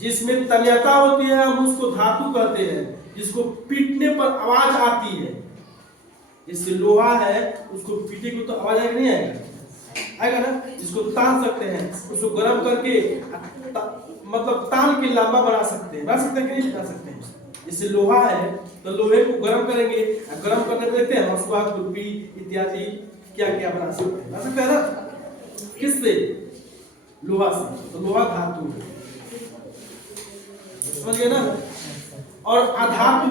जिसमें तन्यता होती है हम उसको धातु कहते हैं। जिसको पीटने पर आवाज आती है, जैसे लोहा है उसको पीटे को तो आवाज आएगा नहीं आएगा? आएगा ना। जिसको तान सकते हैं, उसको गर्म करके मतलब तान के लंबा बना सकते हैं, बना सकते हैं कि नहीं बना सकते हैं। जैसे लोहा है तो लोहे को गर्म करेंगे, गर्म करने देते हैं मसुआ, खुरपी इत्यादि क्या क्या बना सकते हैं ना। किससे? लोहा से। तो लोहा धातु है, समझ गए ना। और अधातु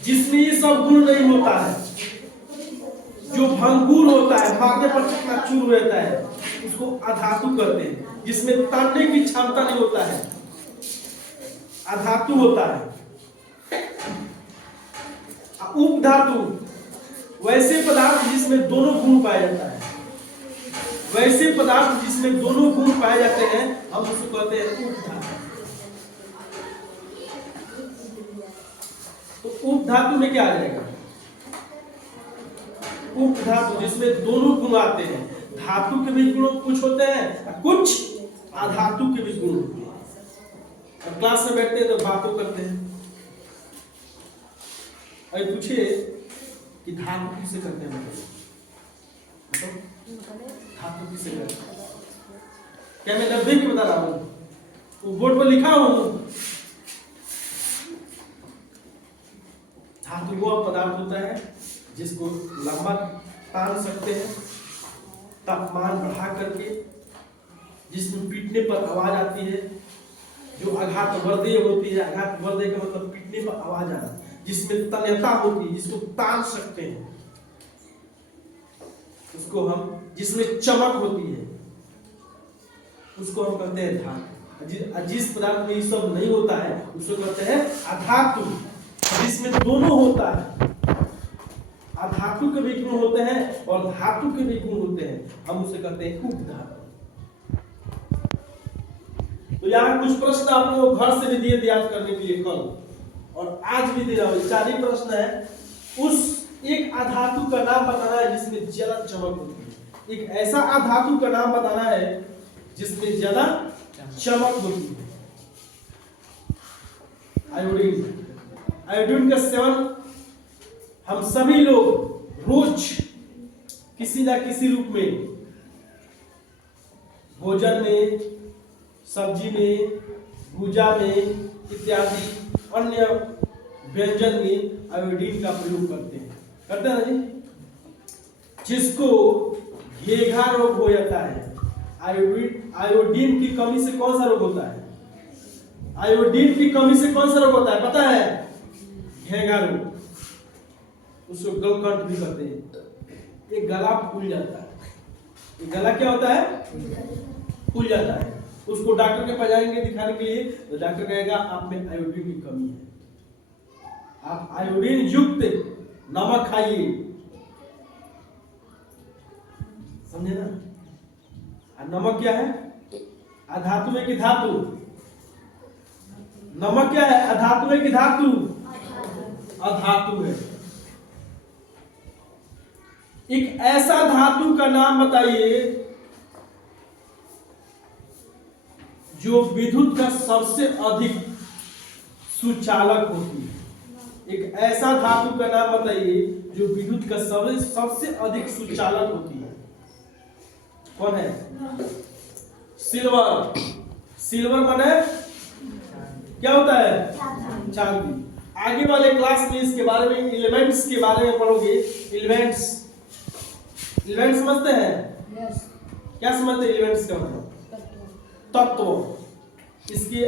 जिसमें ये सब गुण नहीं होता है, जो भंगुर होता है, भागने पर चकनाचूर रहता है, उसको अधातु कहते हैं। जिसमें तानने की क्षमता नहीं होता है, अधातु होता है। उपधातु वैसे पदार्थ जिसमें दोनों गुण पाया जाता है, वैसे पदार्थ जिसमें दोनों गुण पाए जाते हैं हम उसको कहते हैं उपधातु। तो उपधातु में क्या आ जाएगा? उपधातु जिसमें दोनों गुण आते हैं। धातु के भी गुण कुछ होते हैं, कुछ अधातु के भी गुण होते हैं। और क्लास में बैठते हैं तो बातों करते हैं। अरे पूछिए कि धातु किसे करते हैं? धातु किसे करते हैं? क्या मैं देख के बता रहा हूं? वो बोर्ड पर लिखा हूं। धातु वो पदार्थ होता है जिसको लंबा तान सकते हैं, तापमान बढ़ा करके, जिसमें पीटने पर आवाज आती है, जो आघात वर्देय होती है। आघात वर्देय का मतलब पीटने पर आवाज आना। जिसमें तन्यता होती है, जिसको तान सकते हैं उसको हम, जिसमें चमक होती है उसको हम कहते हैं धातु। जिस पदार्थ में ये सब नहीं होता है उसको कहते हैं अधातु। जिसमें दोनों होता है, अधातु के भी गुण होते हैं और धातु के भी गुण होते हैं, हम उसे कहते हैं उपधातु। तो यहाँ कुछ प्रश्न आप लोग घर से भी दिए याद करने के लिए कल और आज भी दे रहा हूं। 4 ही प्रश्न है। उस एक अधातु का नाम बताना है जिसमें ज्यादा चमक होती है। एक ऐसा अधातु का नाम बताना है जिसमें ज्यादा चमक होती है। आयोडीन। आयोडीन का सेवन हम सभी लोग रोज किसी ना किसी रूप में, भोजन में, सब्जी में, भुजा में इत्यादि अन्य व्यंजन में आयोडीन का प्रयोग करते हैं ना जी। जिसको घेघा रोग हो जाता है, आयोडीन की कमी से कौन सा रोग होता है? आयोडीन की कमी से कौन सा रोग होता है पता है? घेघा रोग। उसको गलकंठ भी कहते हैं। ये गला फूल जाता है। ये गला क्या होता है? फूल जाता है। उसको डॉक्टर के पास जाएंगे दिखाने के लिए तो डॉक्टर कहेगा आप में आयोडीन की कमी है, आप आयोडीन युक्त नमक खाइए। समझे ना। नमक क्या है? अधातु है कि धातु? नमक क्या है? अधातु है कि धातु? अधातु है। एक ऐसा धातु का नाम बताइए जो विद्युत का सबसे अधिक सुचालक होती है। एक ऐसा धातु का नाम बताइए जो विद्युत का सबसे अधिक सुचालक होती है। कौन है? सिल्वर। सिल्वर माने क्या होता है? चांदी। आगे वाले क्लास में इसके बारे में, एलिमेंट्स के बारे में पढ़ोगे। एलिमेंट्स, एलिमेंट्स समझते हैं? yes. क्या समझते हैं एलिमेंट्स का मतलब? तत्व। इसके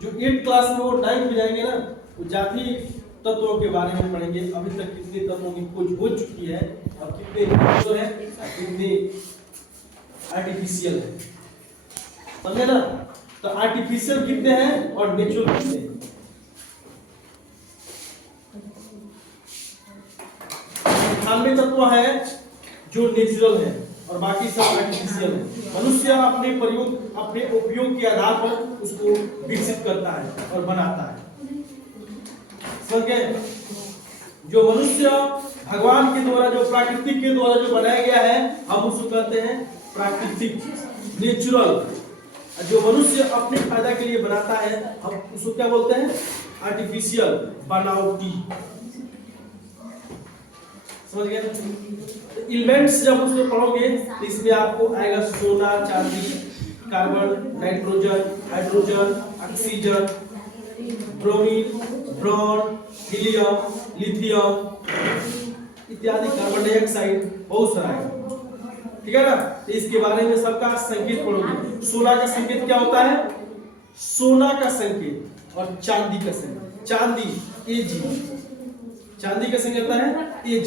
जो 8th क्लास में वो 9th में जाएंगे ना, वो जाति तत्वों के बारे में पढ़ेंगे। अभी तक कितने तत्वों की खोज हो चुकी है और कितने नेचुरल है, कितने आर्टिफिशियल है। समझे ना। तो आर्टिफिशियल कितने हैं और नेचुरल कितने हैं। 98 तत्व है जो नेचुरल है और बाकी सब आर्टिफिशियल है। मनुष्य अपने प्रयोग, अपने उपयोग के आधार पर उसको विकसित करता है और बनाता है। समझ गए? जो मनुष्य भगवान के द्वारा, जो प्राकृतिक के द्वारा जो बनाया गया है, हम उसको कहते हैं प्राकृतिक, नेचुरल। जो मनुष्य अपने फायदा के लिए बनाता है, हम उसको क्या बोलते हैं? आर्टिफिशियल, बनावटी। समझ गए? एलिमेंट्स जब उसमें पढ़ोगे तो इसमें आपको आएगा सोना, चांदी, carbon, nitrogen, hydrogen, oxygen, bromine, boron, helium, lithium इत्यादि, कार्बन डाइऑक्साइड, बहुत सारा है। ठीक है ना? तो इसके बारे में सबका संकेत पढ़ोगे। सोना का संकेत क्या होता है? सोना का संकेत। और चांदी का संकेत, चांदी Ag, चांदी का संकेत होता है Ag।